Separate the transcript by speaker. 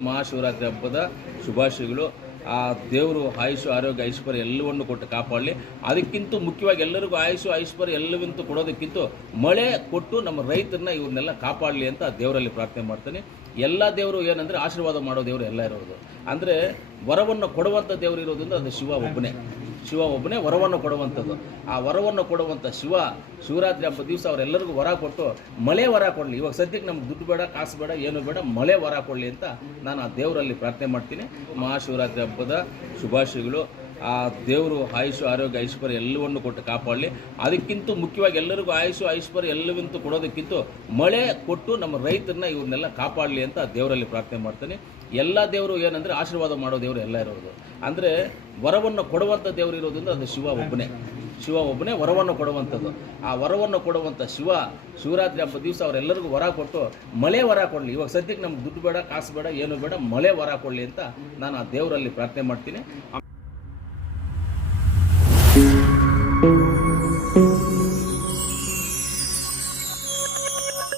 Speaker 1: ಮಹಾಶಿವರಾತ್ರಿ ಹಬ್ಬದ ಶುಭಾಶಯಗಳು. ಆ ದೇವರು ಆಯುಷು, ಆರೋಗ್ಯ, ಐಶ್ವರ್ಯ ಎಲ್ಲವನ್ನು ಕೊಟ್ಟು ಕಾಪಾಡಲಿ. ಅದಕ್ಕಿಂತ ಮುಖ್ಯವಾಗಿ ಎಲ್ಲರಿಗೂ ಆಯುಷು, ಐಶ್ವರ್ಯ ಎಲ್ಲವಂತೂ ಕೊಡೋದಕ್ಕಿಂತ ಮಳೆ ಕೊಟ್ಟು ನಮ್ಮ ರೈತರನ್ನ ಇವ್ರನ್ನೆಲ್ಲ ಕಾಪಾಡಲಿ ಅಂತ ದೇವರಲ್ಲಿ ಪ್ರಾರ್ಥನೆ ಮಾಡ್ತೇನೆ. ಎಲ್ಲ ದೇವರು ಏನಂದರೆ ಆಶೀರ್ವಾದ ಮಾಡೋ ದೇವರು ಎಲ್ಲ ಇರೋದು. ಅಂದರೆ ವರವನ್ನು ಕೊಡುವಂಥ ದೇವರು ಇರೋದ್ರಿಂದ ಅದು ಶಿವ ಒಬ್ಬನೇ. ಶಿವ ಒಬ್ಬನೇ ವರವನ್ನು ಕೊಡುವಂಥದ್ದು. ಆ ವರವನ್ನು ಕೊಡುವಂಥ ಶಿವ ಶಿವರಾತ್ರಿ ಹಬ್ಬದ ದಿವಸ ಅವರೆಲ್ಲರಿಗೂ ವರ ಕೊಟ್ಟು, ಮಳೆ ವರ ಕೊಡಲಿ. ಇವಾಗ ಸದ್ಯಕ್ಕೆ ನಮ್ಗೆ ದುಡ್ಡು ಬೇಡ, ಕಾಸು ಬೇಡ, ಏನು ಬೇಡ, ಮಳೆ ವರ ಕೊಡಲಿ ಅಂತ ನಾನು ಆ ದೇವರಲ್ಲಿ ಪ್ರಾರ್ಥನೆ ಮಾಡ್ತೀನಿ. ಮಹಾಶಿವರಾತ್ರಿ ಹಬ್ಬದ ಶುಭಾಶಯಗಳು. ಆ ದೇವರು ಆಯುಷು, ಆರೋಗ್ಯ, ಐಶ್ವರ್ಯ ಎಲ್ಲವನ್ನು ಕೊಟ್ಟು ಕಾಪಾಡಲಿ. ಅದಕ್ಕಿಂತ ಮುಖ್ಯವಾಗಿ ಎಲ್ಲರಿಗೂ ಆಯುಷು, ಐಶ್ವರ್ಯ ಎಲ್ಲವಂತೂ ಕೊಡೋದಕ್ಕಿಂತ ಮಳೆ ಕೊಟ್ಟು ನಮ್ಮ ರೈತರನ್ನ ಇವ್ರನ್ನೆಲ್ಲ ಕಾಪಾಡಲಿ ಅಂತ ದೇವರಲ್ಲಿ ಪ್ರಾರ್ಥನೆ ಮಾಡ್ತೀನಿ. ಎಲ್ಲ ದೇವರು ಏನಂದರೆ ಆಶೀರ್ವಾದ ಮಾಡೋ ದೇವರು ಎಲ್ಲ ಇರೋದು. ಅಂದರೆ ವರವನ್ನು ಕೊಡುವಂಥ ದೇವರು ಇರೋದ್ರಿಂದ ಅದು ಶಿವ ಒಬ್ಬನೇ. ಶಿವ ಒಬ್ಬನೇ ವರವನ್ನು ಕೊಡುವಂಥದ್ದು. ಆ ವರವನ್ನು ಕೊಡುವಂಥ ಶಿವ ಶಿವರಾತ್ರಿ ಹಬ್ಬದ ದಿವಸ ಅವರೆಲ್ಲರಿಗೂ ವರ ಕೊಟ್ಟು ಮಳೆ ವರ ಕೊಡಲಿ. ಇವಾಗ ಸದ್ಯಕ್ಕೆ ನಮ್ಗೆ ದುಡ್ಡು ಬೇಡ, ಕಾಸು ಬೇಡ, ಏನು ಬೇಡ, ಮಳೆ ವರ ಕೊಡಲಿ ಅಂತ ನಾನು ಆ ದೇವರಲ್ಲಿ ಪ್ರಾರ್ಥನೆ ಮಾಡ್ತೀನಿ. Thank you.